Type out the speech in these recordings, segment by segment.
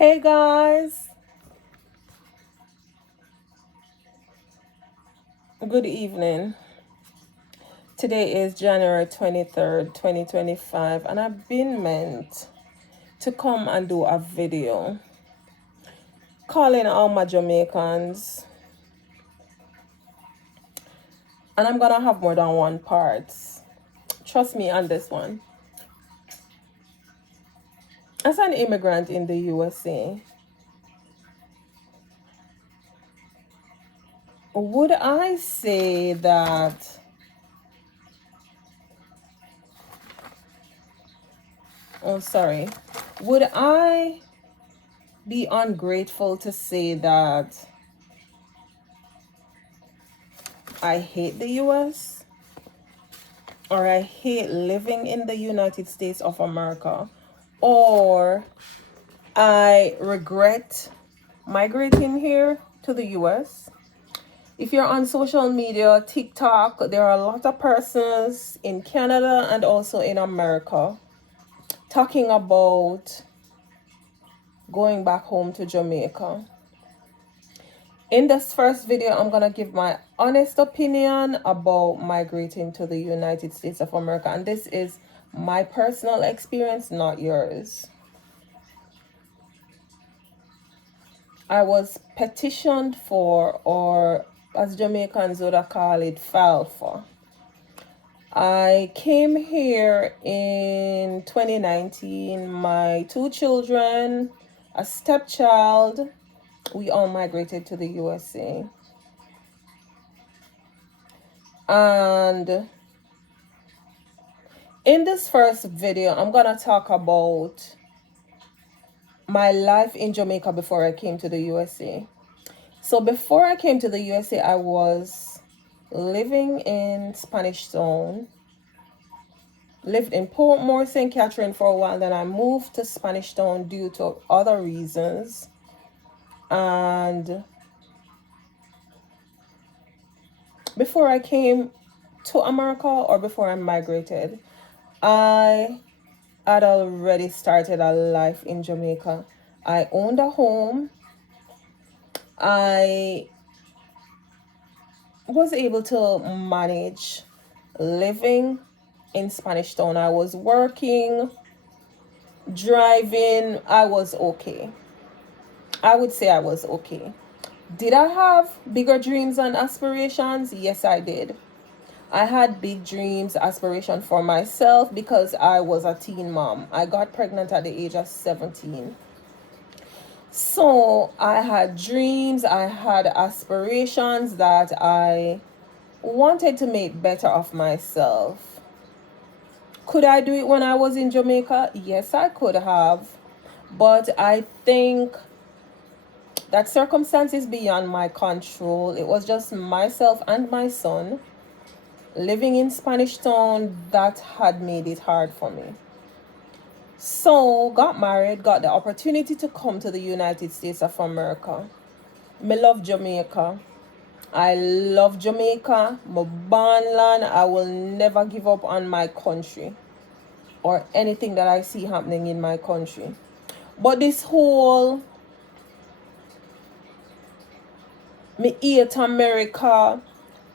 Hey guys, good evening. Today is January 23rd, 2025, and I've been meant to come and do a video calling all my Jamaicans, and I'm gonna have more than one part. Trust me on this one. As an immigrant in the USA, would I say that would I be ungrateful to say that I hate the US or I hate living in the United States of America, or I regret migrating here to the US? If you're on social media, TikTok, there are a lot of persons in Canada and also in America talking about going back home to Jamaica. In this first video, I'm going to give my honest opinion about migrating to the United States of America. And this is my personal experience, not yours. I was petitioned for, or as Jamaicans would call it, filed for. I came here in 2019. My two children, a stepchild, we all migrated to the USA. And in this first video, I'm going to talk about my life in Jamaica before I came to the USA. So before I came to the USA, I was living in Spanish Town. Lived in Portmore, St. Catherine for a while. Then I moved to Spanish Town due to other reasons. And before I came to America, or before I migrated, I had already started a life in Jamaica. I owned a home. I was able to manage living in Spanish Town. I was working, driving. I was okay. I would say I was okay. Did I have bigger dreams and aspirations? Yes, I did. I had big dreams, aspiration for myself because I was a teen mom. I got pregnant at the age of 17. So I had dreams, I had aspirations that I wanted to make better of myself. Could I do it when I was in Jamaica? Yes, I could have. But I think that circumstances beyond my control. It was just myself and my son living in Spanish Town that had made it hard for me. So got married, got the opportunity to come to the United States of America. Me love Jamaica. I love Jamaica. My born land. I will never give up on my country or anything that I see happening in my country. But this whole me hate America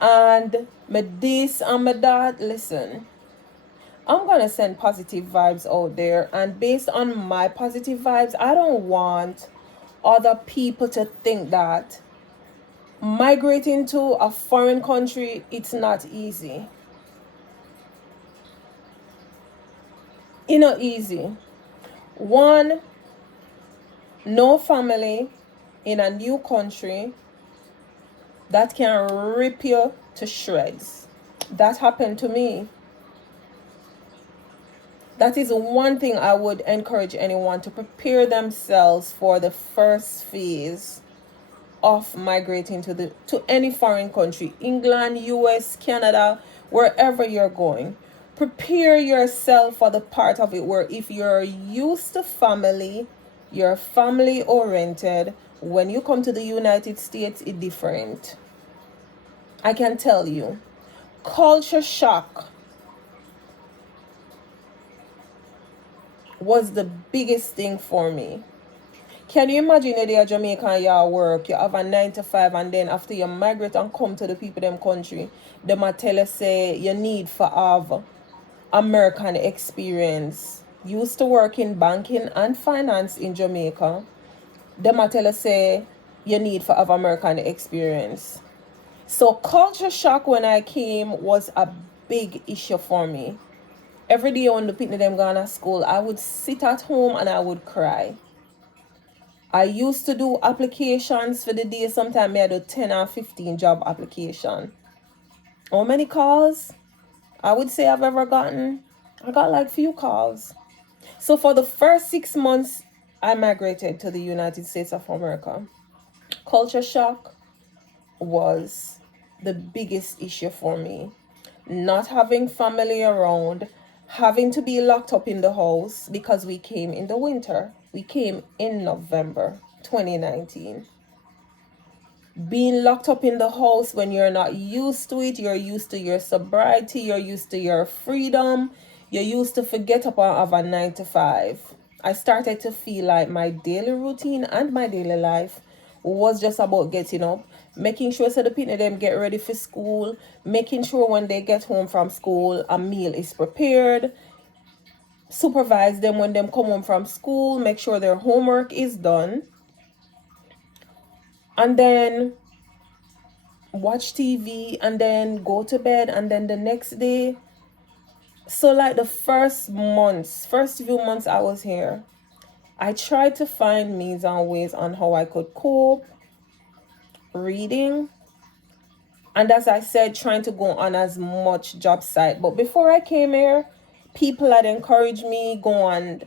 and me this and me that, listen, I'm gonna send positive vibes out there, and based on my positive vibes, I don't want other people to think that migrating to a foreign country, it's not easy. It's not easy. One, no family in a new country that can rip you to shreds. That happened to me. That is one thing I would encourage anyone to prepare themselves for the first phase of migrating to any foreign country, England, US, Canada, wherever you're going. Prepare yourself for the part of it where if you're used to family, you're family oriented, when you come to the United States, it's different. I can tell you. Culture shock was the biggest thing for me. Can you imagine that you're Jamaican, you work, you have a 9 to 5, and then after you migrate and come to the people them country, them a tell you say you need for have American experience. Used to work in banking and finance in Jamaica. Them a tell you say you need for have American experience. So culture shock when I came was a big issue for me. Every day when the people them gone to school, I would sit at home and I would cry. I used to do applications for the day. Sometimes I do 10 or 15 job application. How many calls I would say I've ever gotten? I got like few calls. So for the first 6 months, I migrated to the United States of America. Culture shock was the biggest issue for me. Not having family around, having to be locked up in the house because we came in the winter. We came in November 2019. Being locked up in the house when you're not used to it, you're used to your sobriety, you're used to your freedom, you're used to forget about have a 9 to 5. I started to feel like my daily routine and my daily life was just about getting up, making sure so the people them get ready for school, making sure when they get home from school a meal is prepared, supervise them when them come home from school, make sure their homework is done, and then watch TV and then go to bed, and then the next day. So like the first few months I was here, I tried to find means and ways on how I could cope, reading, and as I said, trying to go on as much job site. But before I came here, people had encouraged me go on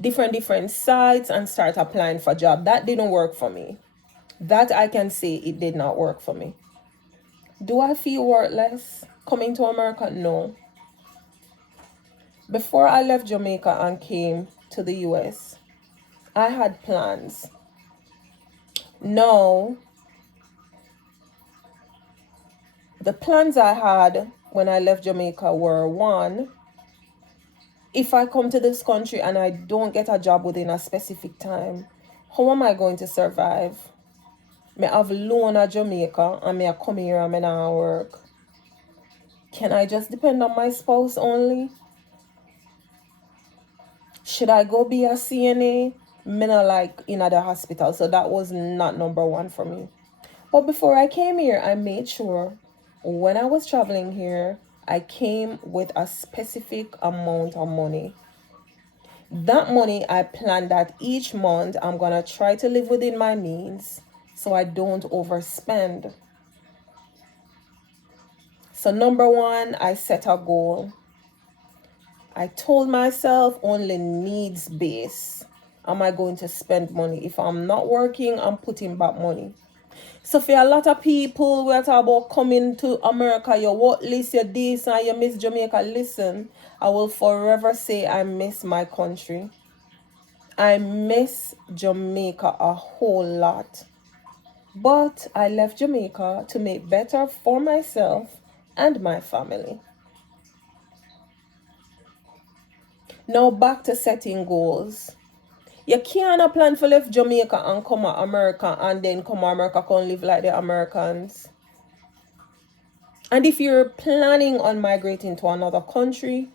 different sites and start applying for job. That didn't work for me. That I can say it did not work for me. Do I feel worthless coming to America? No. Before I left Jamaica and came to the US, I had plans. No, the plans I had when I left Jamaica were, one, if I come to this country and I don't get a job within a specific time, how am I going to survive? Me have loan at Jamaica and me I come here and me not work. Can I just depend on my spouse only? Should I go be a CNA? Me not like in other hospital, so that was not number one for me. But before I came here, I made sure when I was traveling here, I came with a specific amount of money. That money, I planned that each month I'm gonna try to live within my means so I don't overspend. So number one, I set a goal. I told myself only needs base. Am I going to spend money? If I'm not working, I'm putting back money. So for a lot of people, we're talking about coming to America, you worthless, you this, and you miss Jamaica. Listen, I will forever say I miss my country. I miss Jamaica a whole lot. But I left Jamaica to make better for myself and my family. Now back to setting goals. You can't plan for left Jamaica and come to America and then come to America come live like the Americans. And if you're planning on migrating to another country,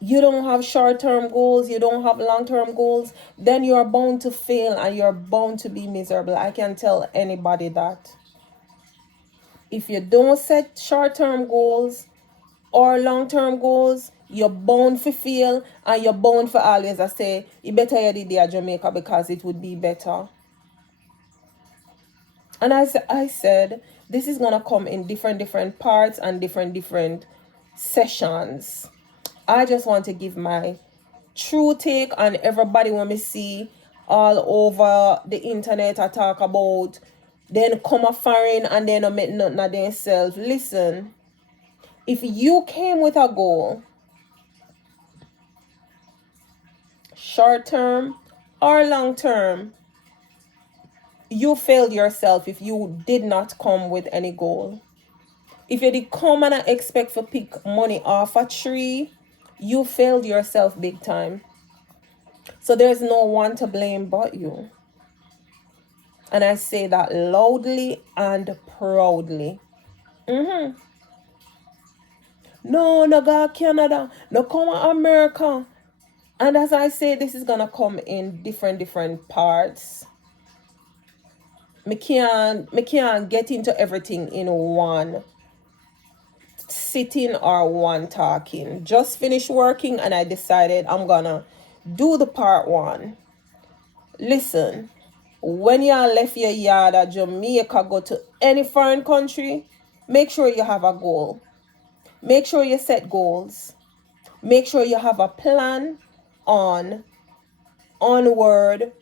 you don't have short-term goals, you don't have long-term goals, then you're bound to fail and you're bound to be miserable. I can tell anybody that. If you don't set short-term goals or long-term goals, you're bound to fail and you're bound for always. I say, you better you did at Jamaica because it would be better. And as I said, this is gonna come in different parts and different sessions. I just want to give my true take on everybody when we see all over the internet I talk about then come a foreign and then I make nothing of themselves. Listen, if you came with a goal, short term or long term, you failed yourself if you did not come with any goal. If you did come and expect to pick money off a tree, you failed yourself big time. So there's no one to blame but you. And I say that loudly and proudly. No, no go Canada, no come America. And as I say, this is gonna come in different parts. Me can't get into everything in one sitting or one talking. Just finished working and I decided I'm gonna do the part one. Listen, when you left your yard at Jamaica, go to any foreign country, make sure you have a goal. Make sure you set goals. Make sure you have a plan on onward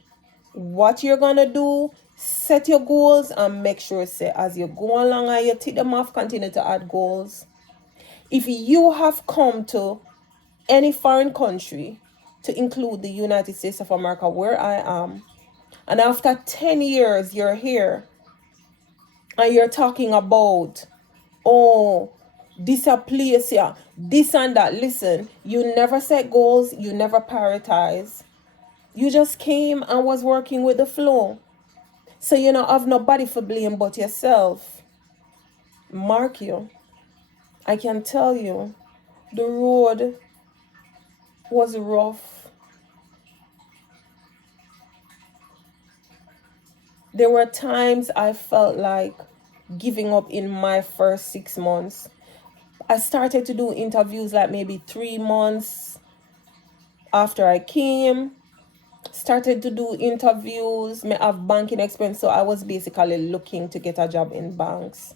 what you're gonna do. Set your goals and make sure say as you go along and you tick them off, continue to add goals. If you have come to any foreign country, to include the United States of America where I am, and after 10 years you're here and you're talking about, oh, this a place here, this and that. Listen, you never set goals, you never prioritize. You just came and was working with the flow. So you don't have nobody for blame but yourself. Mark you. I can tell you, the road was rough. There were times I felt like giving up in my first 6 months. I started to do interviews like maybe 3 months after I came. Started to do interviews, may have banking experience, so I was basically looking to get a job in banks.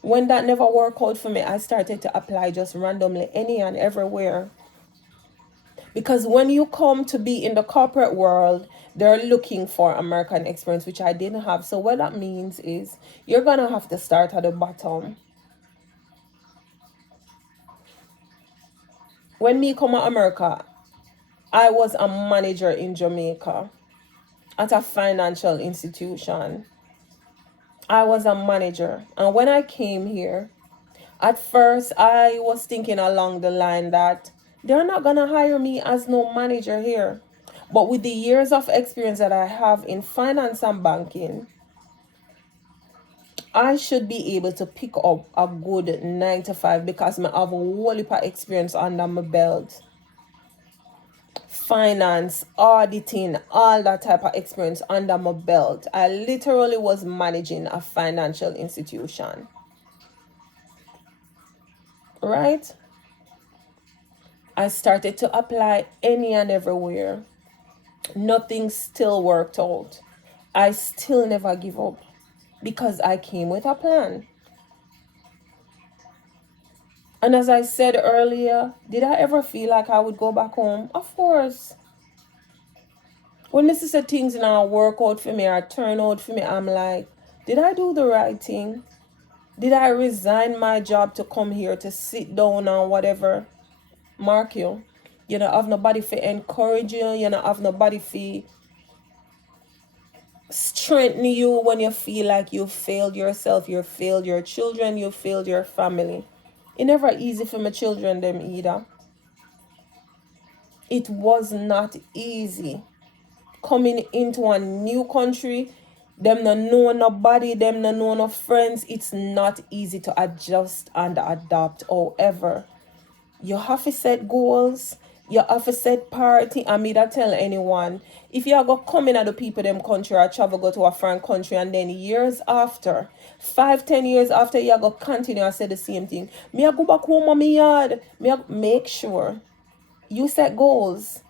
When that never worked out for me, I started to apply just randomly any and everywhere. Because when you come to be in the corporate world, they're looking for American experience, which I didn't have. So what that means is you're gonna have to start at the bottom. When me come to America, I was a manager in Jamaica at a financial institution. I was a manager. And when I came here, at first I was thinking along the line that they're not going to hire me as no manager here. But with the years of experience that I have in finance and banking, I should be able to pick up a good 9 to 5 because I have a whole heap of experience under my belt. Finance, auditing, all that type of experience under my belt. I literally was managing a financial institution. Right? I started to apply any and everywhere. Nothing still worked out. I still never give up because I came with a plan. And as I said earlier, did I ever feel like I would go back home? Of course. When this is the things now work out for me or turn out for me, I'm like, did I do the right thing? Did I resign my job to come here to sit down and whatever? Mark you. You don't have nobody for encourage you. You don't have nobody for strengthen you when you feel like you failed yourself, you failed your children, you failed your family. It never easy for my children them either. It was not easy. Coming into a new country, them no know nobody, them no know no friends. It's not easy to adjust and adapt. However, you have to set goals. You have to set priority. I mean, that tell anyone, if you are go come in at the people them country or travel go to a foreign country and then years after, 5-10 years after, you are go continue and say the same thing. Me I go back home on me yard. Me I make sure you set goals.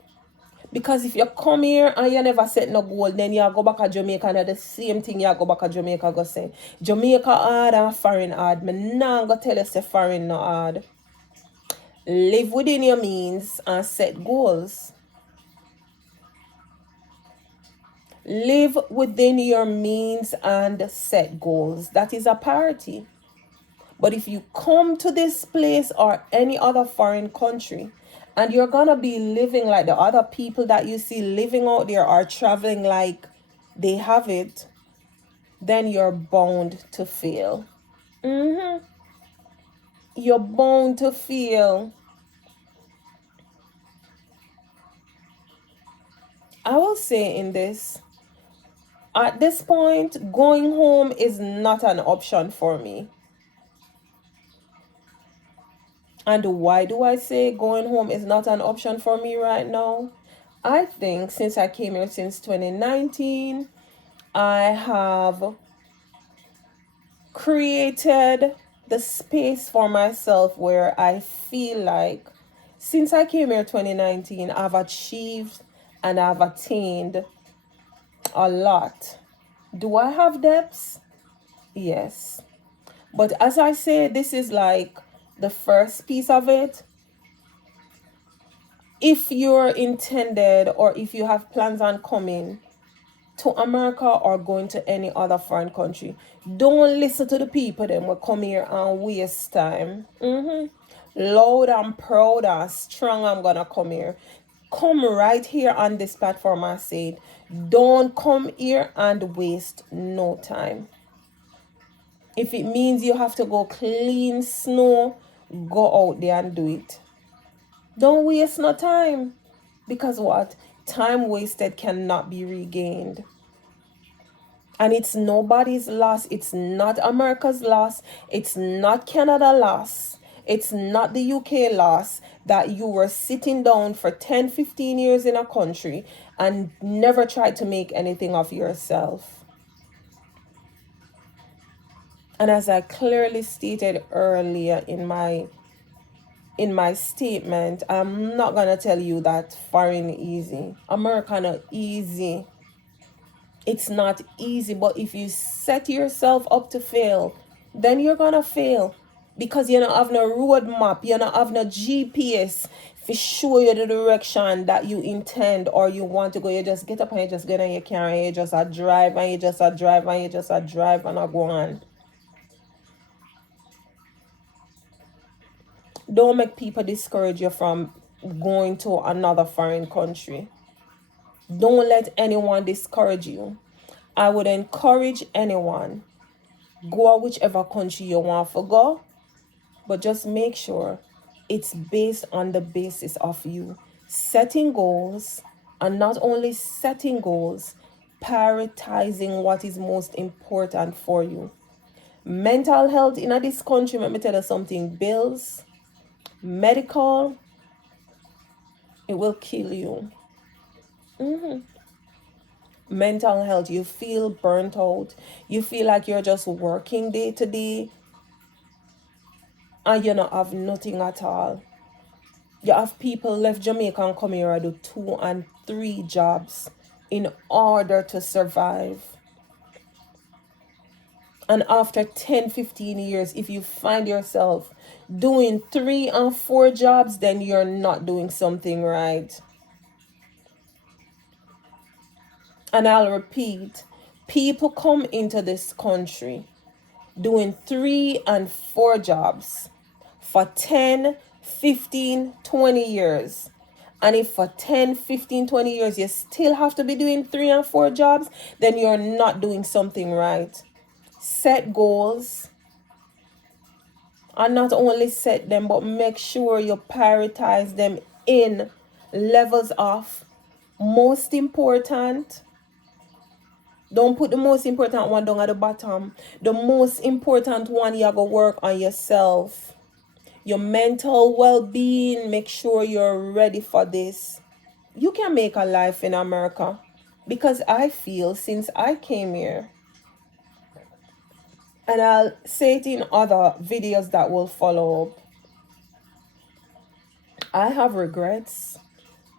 Because if you come here and you never set no goal, then you go back to Jamaica and the same thing you go back to Jamaica go say. Jamaica hard and foreign hard. Me nah go tell you say foreign no hard. Live within your means and set goals. Live within your means and set goals. That is a priority. But if you come to this place or any other foreign country and you're gonna be living like the other people that you see living out there or traveling like they have it, then you're bound to fail. You're bound to fail. I will say in this, at this point, going home is not an option for me. And why do I say going home is not an option for me right now? I think since I came here since 2019, I have created the space for myself where I feel like since I came here 2019, I've achieved and I've attained a lot. Do I have depths? Yes. But as I say, this is like the first piece of it. If you're intended or if you have plans on coming to America or going to any other foreign country, don't listen to the people them will come here and waste time. Loud and proud and strong, I'm gonna come here. Come right here on this platform, I said. Don't come here and waste no time. If it means you have to go clean snow, go out there and do it. Don't waste no time. Because what? Time wasted cannot be regained. And it's nobody's loss. It's not America's loss. It's not Canada's loss. It's not the UK loss that you were sitting down for 10, 15 years in a country and never tried to make anything of yourself. And as I clearly stated earlier in my statement, I'm not gonna tell you that foreign easy. America not easy. It's not easy, but if you set yourself up to fail, then you're gonna fail. Because you don't have no roadmap, you don't have no GPS to show you the direction that you intend or you want to go. You just get up and you just get in your car and you just a drive and you just a drive and you just a drive and a go on. Don't make people discourage you from going to another foreign country. Don't let anyone discourage you. I would encourage anyone, go whichever country you want to go, but just make sure it's based on the basis of you setting goals, and not only setting goals, prioritizing what is most important for you. Mental health in this country, let me tell you something, bills, medical, it will kill you. Mental health, you feel burnt out, you feel like you're just working day to day and you don't have nothing at all. You have people left Jamaica and come here and do 2 and 3 jobs in order to survive. And after 10, 15 years, if you find yourself doing 3 and 4 jobs, then you're not doing something right. And I'll repeat, people come into this country doing 3 and 4 jobs for 10, 15, 20 years. And if for 10, 15, 20 years you still have to be doing 3 and 4 jobs, then you're not doing something right. Set goals. And not only set them, but make sure you prioritize them in levels of most important. Don't put the most important one down at the bottom. The most important one, you have to work on yourself. Your mental well-being, make sure you're ready for this. You can make a life in America. Because I feel since I came here, and I'll say it in other videos that will follow up, I have regrets.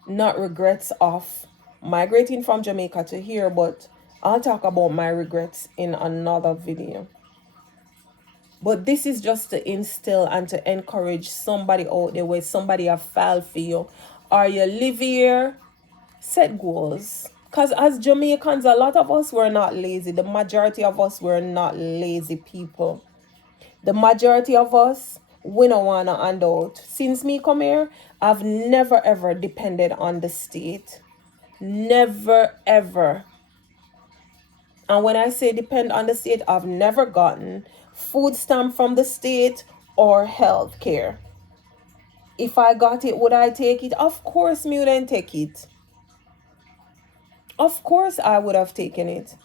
Not regrets of migrating from Jamaica to here, but I'll talk about my regrets in another video. But this is just to instill and to encourage somebody out there where somebody have filed for you, or you live here, set goals. Because as Jamaicans, a lot of us were not lazy. The majority of us were not lazy people. The majority of us, we don't want to hand out. Since me come here, I've never ever depended on the state. Never ever. And when I say depend on the state, I've never gotten food stamp from the state or health care. If I got it, would I take it? Of course me wouldn't take it. Of course, I would have taken it.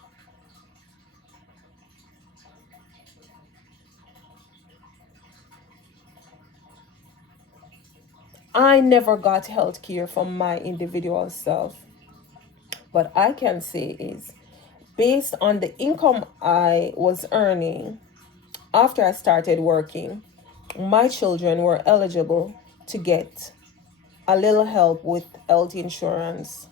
I never got health care for my individual self. What I can say is, based on the income I was earning after I started working, my children were eligible to get a little help with health insurance.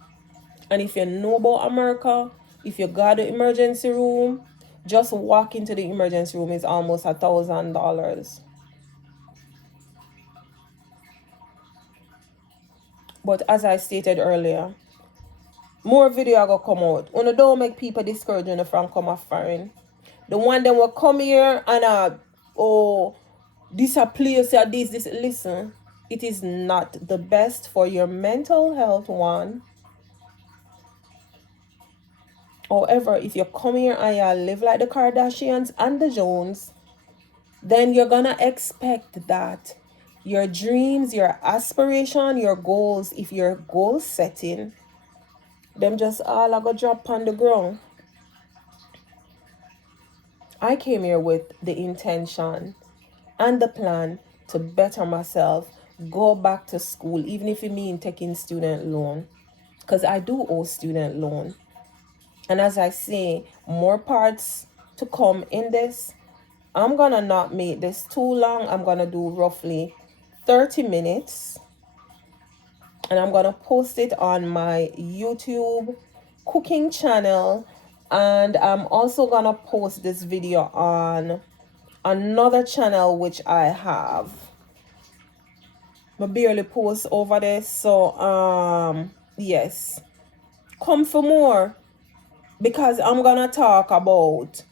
And if you know about America, if you got the emergency room, just walk into the emergency room is almost $1,000. But as I stated earlier, more video are gonna come out. When don't make people discourage you from come off foreign. The one that will come here and oh, this a place or this listen, it is not the best for your mental health one. However, if you come here and you live like the Kardashians and the Jones, then you're gonna expect that your dreams, your aspiration, your goals, if you're goal setting, them just all are gonna drop on the ground. I came here with the intention and the plan to better myself, go back to school, even if it means taking student loan, because I do owe student loan. And as I say, more parts to come in this. I'm gonna not make this too long. I'm gonna do roughly 30 minutes, and I'm gonna post it on my YouTube cooking channel, and I'm also gonna post this video on another channel which I have. I barely post over this, so yes, come for more, because I'm gonna talk about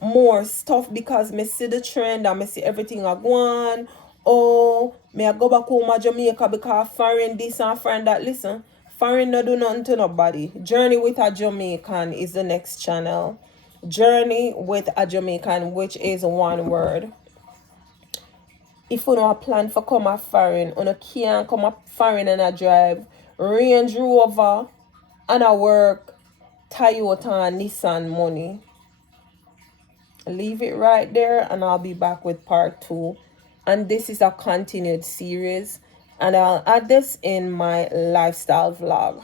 more stuff, because me see the trend and me see everything I go on. Oh, me I go back home to Jamaica because foreign this and foreign that. Listen, foreign no do nothing to nobody. Journey with a Jamaican is the next channel. Journey with a Jamaican, which is one word. If you know a plan for come a foreign, you can't come a foreign and a drive Range Rover and a work Toyota and Nissan money. Leave it right there, and I'll be back with part 2. And this is a continued series, and I'll add this in my lifestyle vlog.